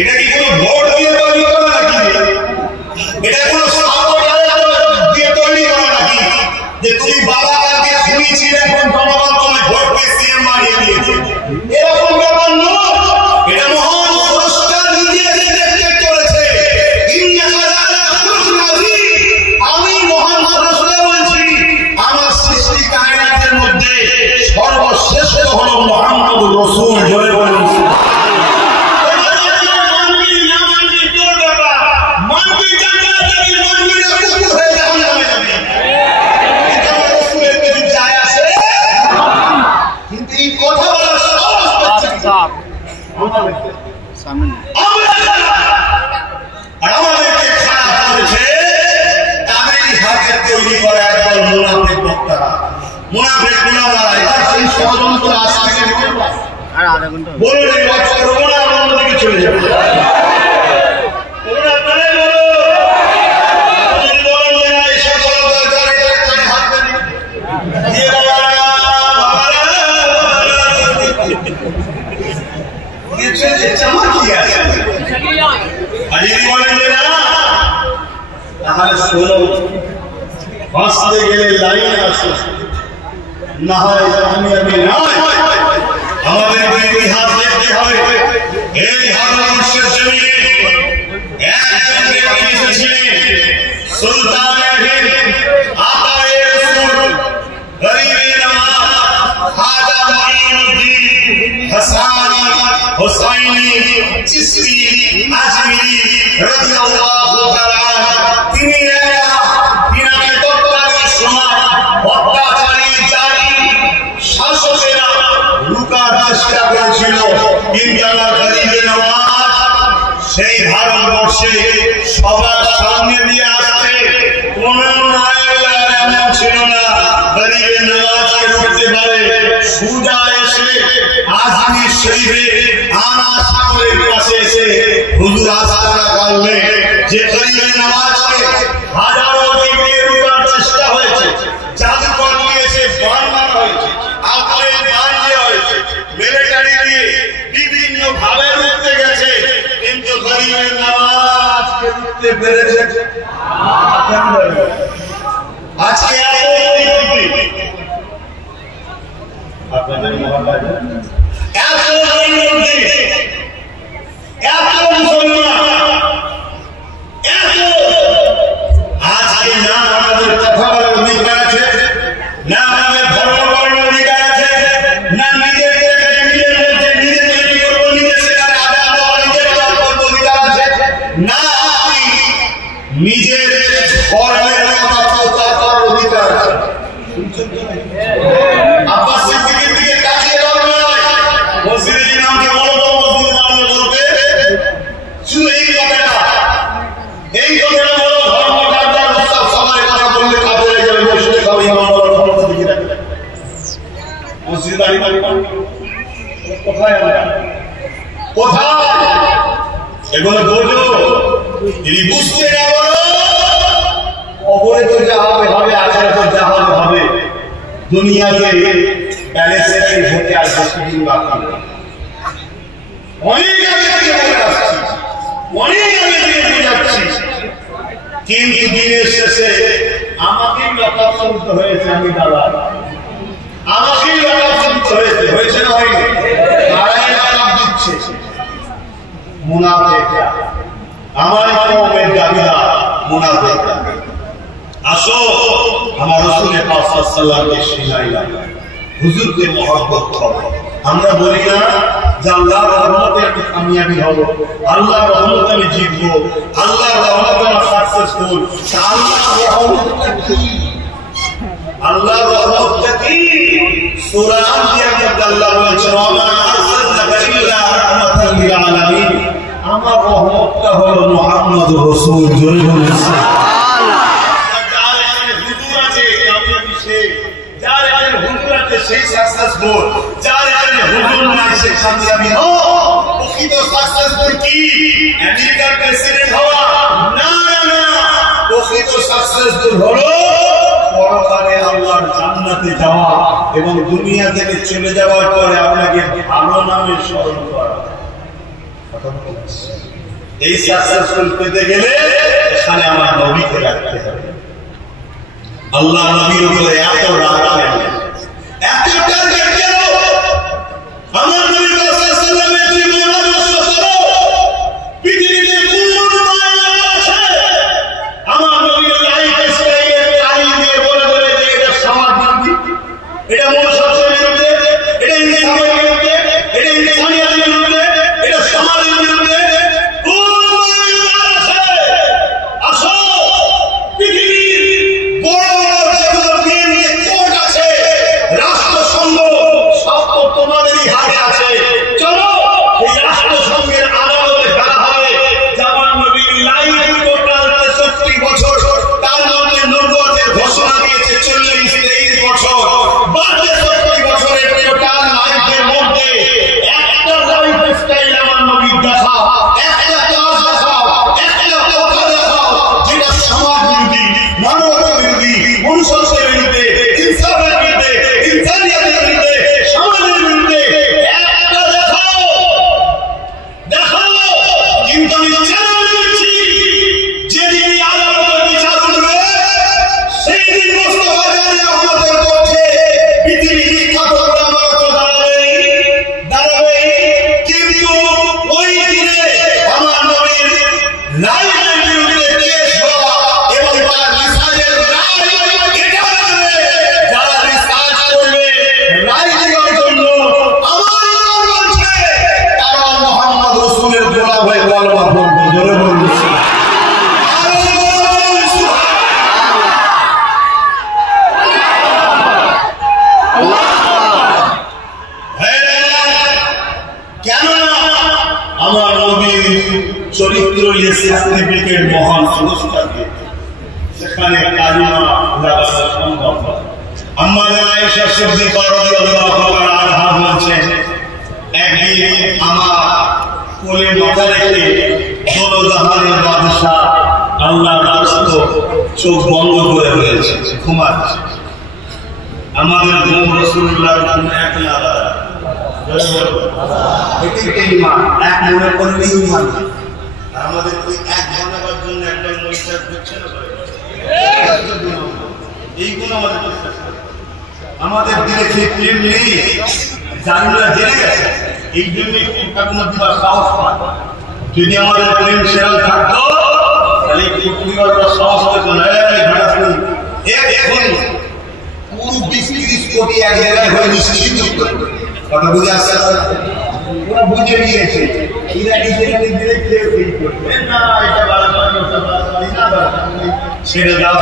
এটা কি কোনো ভোট দিয়ে তৈরি করা নাকি? এটা কোনো দিয়ে তৈরি করা নাকি যে তুমি বাবা কালকে খুনি ছিলে, এখন জনগণ তোমায় ভোট দিয়ে সিএম বানিয়ে দিয়েছে? এরকম ব্যাপার নয়। এটা মহান স্রষ্টা নিজে ডিক্টেট করেছে। আমি মহান স্রষ্টা বলছি, আমার সৃষ্টি কায়নাতের মধ্যে সর্বশ্রেষ্ঠ হলো মুহাম্মদ রাসূল। জোরে বলুন আমাদেরকে খারাপ করেছে তাদেরই হাতে তৈরি করা একদল মুনাফিক বক্তারা, মুনাফিক গুলামারা। এবার সেই ষড়যন্ত্র আজ থেকে বলুন এই বছর রোনা অন্যদিকে চলে যাবে। তাহলে শোনো, বাঁচতে গেলে লাইন আছে, না হয় আমি নয়। আমাদেরকে ইতিহাস দেখতে হবে। এই ভারতবর্ষের জমিনে একজন ব্যক্তি এসেছিলেন, সুলতানের হিন্দ, আতায়ে রসুল, গরিবে নওয়াজ, খাজা মঈনুদ্দিন হাসানি হুসাইনি চিশতি আজমিরি রাদিয়াল্লাহু তাআলা। তিনি তিনাকে তৎকালীন সময় অত্যাচারী জারি শাসকেরা লুকার চেষ্টা করেছিল, কিন্তু আমার গরিবে নওয়াজ সেই ভারতবর্ষে সবার সামনে দিয়ে আসতে কোন এমন ছিল না গরিবে নওয়াজকে রুখতে পারে। সুজা এসে আজমির শরীফে আনা সাগরের পাশে এসে হুজুর আস্তানা করলে যে গরিবে নওয়াজকে হাজারো দিকে রুখার চেষ্টা হয়েছে, জাদুকর নিয়ে এসে বান মারা হয়েছে, আগুনে বান দেওয়া হয়েছে, মিলিটারি দিয়ে বিভিন্ন ভাবে রুখতে গেছে, কিন্তু গরিবে নওয়াজকে রুখতে পেরেছে। আজকে আপনাদের মহল্লায় এত মুসলমান, এত আজকে না আমাদের কথা বলার অধিকার আছে, না আমাদের ধর্ম করার অধিকার আছে, না নিজের মধ্যে নিজে তৈরি করবো, নিজে সেখানে আদায় দেওয়া, নিজের করবো অধিকার আছে, না আমি নিজের কর্মের কথা প্রচার করার অধিকার আছে। আব্বাস সিদ্দিকীর দিকে তাকিয়ে দাও নয়, মসজিদের ইমামকে বলো তো মসজিদের ইমামকে বলতে শুধু এই কথাটা বলো, ধর্ম কারদার উৎসব সবার কথা বললে কাজে লেগে যাবে। মসজিদে সব ইমাম বলো ধর্ম দিকে রাখবে, মসজিদে দাঁড়িয়ে কোথায় আমরা কোথায় এগুলো বোঝো, তিনি বুঝতে না বলো। কবরে তো যা হবে হবে, আখেরাতে তো যা হবে হবে। দুনিয়াতে ব্যালেন্সের হতে আর বেশি দিন বাকি নেই। অনেক আগে থেকে বলে আসছি, অনেক আগে থেকে বুঝাচ্ছি, কিন্তু দিনের শেষে আমাকেই লকআপ করতে হয়েছে। আমি দাদা আমাকেই লকআপ করতে হয়েছে না হয়নি? তারাই লকআপ দিচ্ছে মুনাফিকরা, আমার কওমের দাবিদার মুনাফিকরা। আসো আমার রাসূলের পাক সাল্লাল্লাহু আলাইহি ওয়াসাল্লাম হুজুরকে মহব্বত করো। আমরা বলি না যে আল্লাহর রহমতে আমি কামিয়াবি হব, আল্লাহর রহমতে আমি জিতবো, আল্লাহর রহমতে আমি সাকসেসফুল। আল্লাহর রহমতটা কি? আল্লাহর রহমতটা কি? সূরা আনবিয়ার মধ্যে আল্লাহ বলেছেন, ওয়া মা আরসালনাকা ইল্লা রাহমাতাল লিল আলামিন। আমার রহমতটা হলো মুহাম্মদ রাসূল। জোরে বলুন সুবহানাল্লাহ। সেই সাকসেসফুল, যার এখানে হুজুর নাই সে কামিয়াবি ও প্রকৃত সাকসেসফুল কি? আমেরিকার প্রেসিডেন্ট হওয়া না, প্রকৃত সাকসেসফুল হলো পরকালে আল্লাহর জান্নাতে যাওয়া এবং দুনিয়া থেকে চলে যাওয়ার পরে আপনাকে ভালো নামে স্মরণ করা। এই সাকসেসফুল পেতে গেলে এখানে আমার নবীকে রাখতে হবে। আল্লাহ নবীর উপরে এত রাগ কেন, এত টার্গেট কেন? আমার নবী সাল্লাল্লাহু আলাইহি ওয়াসাল্লামের পৃথিবীতে কোন মায়া আছে? আমার নবীর লাইফ স্টাইলের তালিম দিয়ে বলে বলে যে এটা সমাজ বিরোধী, এটা মনুষ্যত্বের বিরুদ্ধে, এটা ইনসানের বিরুদ্ধে, এটা ইনসানিয়াতের বিরুদ্ধে, এটা সমাজের বিরুদ্ধে। চরিত্র সার্টিফিকেট মহান পুরস্কারকে সেখানে কালিমা লাগানো সম্ভব। আম্মা আয়েশা সিদ্দিকা রাদিয়াল্লাহু আনহা বলছেন, একদিন আমার কোলে মাথা রেখে দোনো জাহানের বাদশা আল্লাহর রাস্ত চোখ বন্ধ করে রয়েছে, ঘুমাচ্ছে। আমাদের ঘুম রাসূলুল্লাহর জন্য একলা আলাদা, এটাই ঈমান। এক মনে করলেই ঈমান। আমাদের এক ঘন্টার জন্য একটা মরিচার দিচ্ছে না, এইগুলো আমাদের আমাদের দিলে সেই প্রেম নেই, জানুরা জেনে গেছে। এই জন্যই দিবার সাহস পায়। যদি আমাদের প্রেম সেরাল থাকতো তাহলে পরিবারটা সাহস পেত না। এখন পুরো 20-30 কোটি এক জায়গায় হয়ে নিশ্চিত কথা বুঝে আসছে, ওরা বুঝে নিয়েছে। ছেড়ে দাও,